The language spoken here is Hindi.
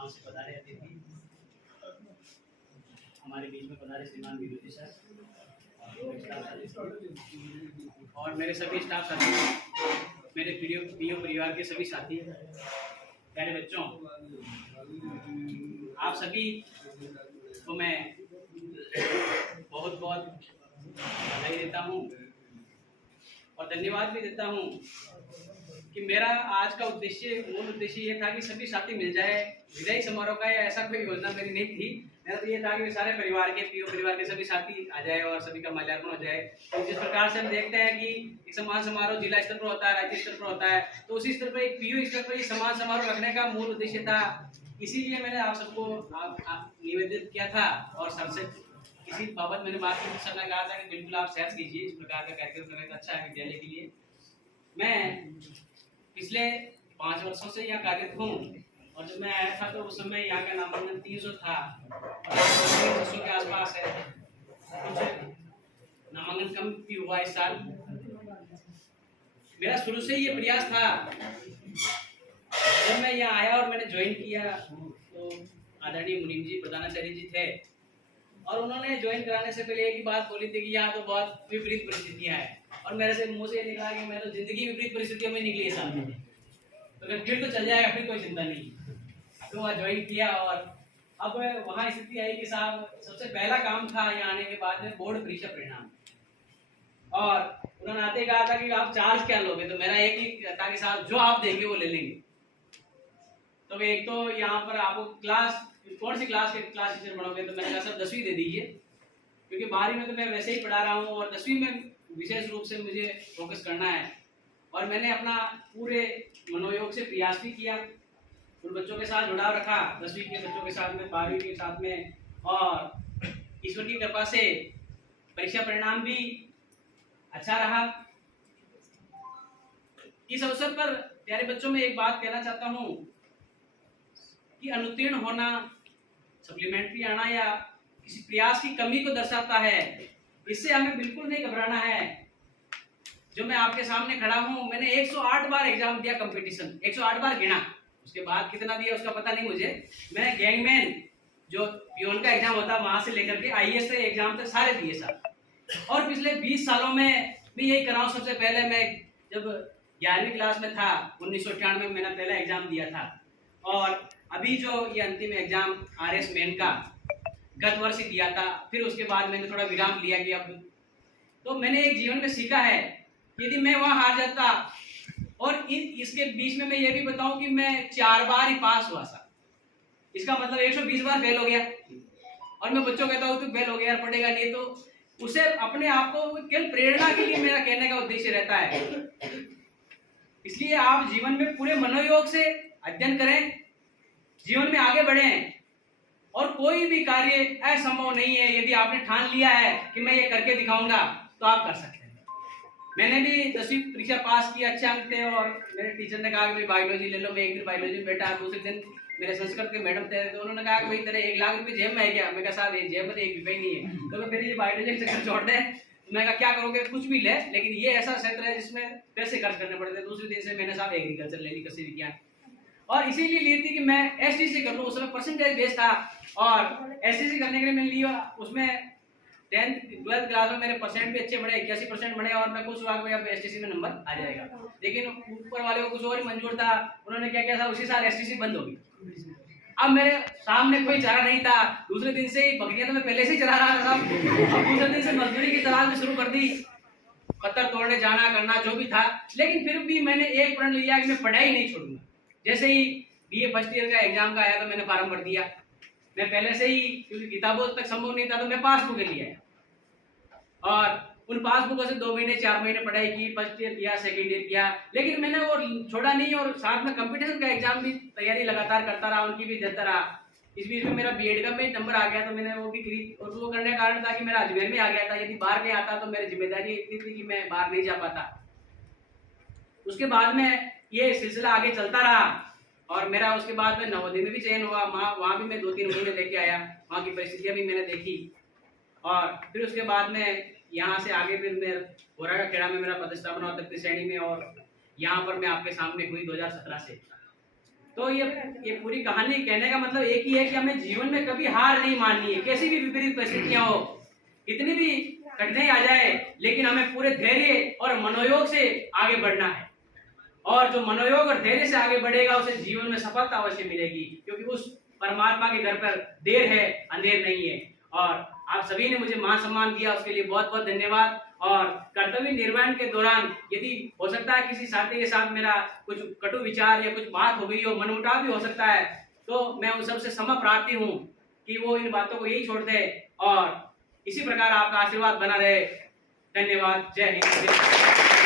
गांव से पधारे अतिथि हमारे बीच में पधारे श्रीमान विरोधी सर और मेरे सभी स्टाफ साथी, मेरे पीओ परिवार के सभी साथी, प्यारे बच्चों, आप सभी को मैं बहुत बहुत बधाई देता हूँ और धन्यवाद भी देता हूँ कि मेरा आज का मूल उद्देश्य ये था कि सभी साथी मिल जाए। विदाई समारोह का या ऐसा कोई योजना मेरी नहीं थी। मेरा तो ये था कि सारे परिवार के पीओ परिवार के सभी साथी आ जाए और सभी का माल्यार्पण हो जाए। तो जिस प्रकार से हम देखते हैं कि एक सम्मान समारोह जिला स्तर पर होता है, राज्य स्तर पर होता है, तो उसी स्तर पर एक पीओ स्तर पर सम्मान समारोह रखने का मूल उद्देश्य था। इसीलिए मैंने आप सबको निवेदित किया था और सर से इसी बाबत मैंने बात की। सर ने कहा था कि बिल्कुल आप सहज कीजिए, इस प्रकार का कार्यक्रम करना अच्छा है विद्यालय के लिए। मैं पिछले 5 वर्षों से यहाँ कार्यरत हूँ और जब मैं आया था तो उस समय यहाँ का नामांकन 300 था और 300 के आसपास है। कुछ नामांकन कम भी हुआ इस साल। मेरा शुरू से ये प्रयास था, जब मैं यहाँ आया और मैंने ज्वाइन किया तो आदरणीय मुनीम जी प्रधानाचार्य जी थे और उन्होंने ज्वाइन कराने से पहले एक ही बात बोली थी कि यहाँ तो बहुत विपरीत परिस्थितियाँ हैं। और मेरे से मुंह से निकला कि मैं तो जिंदगी विपरीत परिस्थितियों में निकली है साल में, तो फिर तो चल जाएगा, फिर कोई चिंता नहीं। तो वहाँ ज्वाइन किया और अब वहाँ स्थिति आई कि साहब सबसे पहला काम था यहाँ आने के बाद में बोर्ड परीक्षा परिणाम, और उन्होंने आते कहा था कि आप चार्ज क्या लोगे, तो मेरा एक ही था कि साहब जो आप देंगे वो ले लेंगे। तो एक तो यहाँ पर आपको क्लास कौन सी क्लास के क्लास टीचर बनोगे, तो मैंने कहा सर 10वीं दे दीजिए, क्योंकि 12वीं में तो मैं वैसे ही पढ़ा रहा हूँ और 10वीं में विशेष रूप से मुझे फोकस करना है। और मैंने अपना पूरे मनोयोग से प्रयास भी किया, उन बच्चों के साथ जुड़ाव रखा, 10वीं के बच्चों के साथ में, 12वीं के साथ में, और ईश्वर की कृपा से परीक्षा परिणाम भी अच्छा रहा। इस अवसर पर प्यारे बच्चों में एक बात कहना चाहता हूँ कि अनुत्तीर्ण होना, सप्लीमेंट्री आना या किसी प्रयास की कमी को दर्शाता है। इससे हमें बिल्कुल नहीं घबराना है। जो मैं आपके सामने खड़ा हूं, मैंने 108 बार एग्जाम दिया, कंपटीशन 108 बार गिना, उसके बाद कितना दिया उसका पता नहीं मुझे। मैंने गैंगमैन जो पियोन का एग्जाम होता है वहां से लेकर के आईएएस एग्जाम तक सारे दिए सर। और पिछले 20 सालों में भी यही कर रहा हूं। सबसे पहले मैं जब 11वीं क्लास में था 1998 में मैंने पहला एग्जाम दिया था, और अभी जो ये अंतिम एग्जाम आरएस मेन का गत वर्ष ही दिया था। फिर उसके बाद मैंने थोड़ा विराम लिया कि अब तो मैंने एक जीवन में सीखा है, यदि मैं वहां हार जाता, और इसके बीच में मैं ये भी बताऊं कि मैं 4 बार ही पास हुआ सर, इसका मतलब 120 बार फेल हो गया। और मैं बच्चों कहता हूँ तू फेल हो गया यार, पढ़ेगा नहीं, तो उसे अपने आप को केवल प्रेरणा के लिए मेरा कहने का उद्देश्य रहता है। इसलिए आप जीवन में पूरे मनोयोग से अध्ययन करें, जीवन में आगे बढ़ें, और कोई भी कार्य असंभव नहीं है। यदि आपने ठान लिया है कि मैं ये करके दिखाऊंगा तो आप कर सकते हैं। मैंने भी 10वीं परीक्षा पास की, अच्छे अंक थे, और मेरे टीचर ने कहा कि बायोलॉजी ले लो। मैं एक दिन बायोलॉजी में बैठा, दूसरे दिन मेरे संस्कृत के मैडम थे, तो उन्होंने कहा कि भाई तेरे 1 लाख रुपए जेब में है क्या? मैं कहा साहब जेब में 1 रुपये नहीं है। तो फिर ये बायोलॉजी के चक्कर छोड़ दे। मैं कहा क्या करोगे? कुछ भी ले, लेकिन ये ऐसा क्षेत्र है जिसमें पैसे खर्च करने पड़ते हैं। दूसरे दिन से मैंने साहब एग्रीकल्चर ले ली, कृषि विज्ञान, और इसीलिए ली थी कि मैं एसटीसी कर लूं। उस समय परसेंटेज बेस था, और एसटीसी करने के लिए मैंने लिया। उसमें 10th 12th क्लास में मेरे परसेंट भी अच्छे बढ़े, 81% बढ़े, और मैं खुश हुआ कि अब एसटीसी में नंबर आ जाएगा। लेकिन ऊपर वाले को कुछ और ही मंजूर था। उन्होंने क्या किया था, उसी साल एसटीसी बंद हो गई। अब मेरे सामने कोई चारा नहीं था। दूसरे दिन से ही बकरियां तो मैं पहले से ही चला रहा था, अब दूसरे दिन से मजदूरी की तलाश में शुरू कर दी, पत्थर तोड़ने जाना करना जो भी था। लेकिन फिर भी मैंने एक प्रण लिया कि मैं पढ़ाई नहीं छोड़ूंगा। जैसे ही बीए फर्स्ट ईयर का एग्जाम का आया तो मैंने फॉर्म भर दिया। मैं पहले से ही, क्योंकि किताबों तक संभव नहीं था, तो मैं पासबुक लिया है, और उन पासबुकों से 2 महीने 4 महीने पढ़ाई की, फर्स्ट ईयर किया, सेकंड ईयर किया। लेकिन मैंने वो छोड़ा नहीं, और साथ में कंपटीशन का एग्जाम भी तैयारी लगातार करता रहा, उनकी भी देता रहा। इस बीच में मेरा बीएड का भी नंबर आ गया, तो मैंने वो भी करी, और वो करने का कारण था कि मेरा अजमेर में आ गया था। यदि बाहर गया आता तो मेरी जिम्मेदारी इतनी थी कि मैं बाहर नहीं जा पाता। उसके बाद में ये सिलसिला आगे चलता रहा, और मेरा उसके बाद में नवोदय में भी चयन हुआ। वहाँ भी मैं 2-3 महीने लेके आया, वहाँ की परिस्थितियाँ भी मैंने देखी। और फिर उसके बाद में यहाँ से आगे फिर मैं बोरा का खेड़ा में मेरा पदस्थापना 33 श्रेणी में, और यहाँ पर मैं आपके सामने हुई 2017 से। तो ये पूरी कहानी कहने का मतलब एक ही है कि हमें जीवन में कभी हार नहीं माननी है, कैसी भी विपरीत परिस्थितियां हो, कितनी भी कठिनाई आ जाए, लेकिन हमें पूरे धैर्य और मनोयोग से आगे बढ़ना है। और जो मनोयोग और धैर्य से आगे बढ़ेगा उसे जीवन में सफलता अवश्य मिलेगी, क्योंकि उस परमात्मा के दर पर देर है, अंधेर नहीं है। और आप सभी ने मुझे मान सम्मान दिया, उसके लिए बहुत बहुत धन्यवाद। और कर्तव्य निर्वहन के दौरान यदि हो सकता है किसी साथी के साथ मेरा कुछ कटु विचार या कुछ बात हो गई हो, मनमुटाव भी हो सकता है, तो मैं उन सबसे क्षमा प्रार्थी हूँ कि वो इन बातों को यही छोड़ दे और इसी प्रकार आपका आशीर्वाद बना रहे। धन्यवाद। जय हिंद।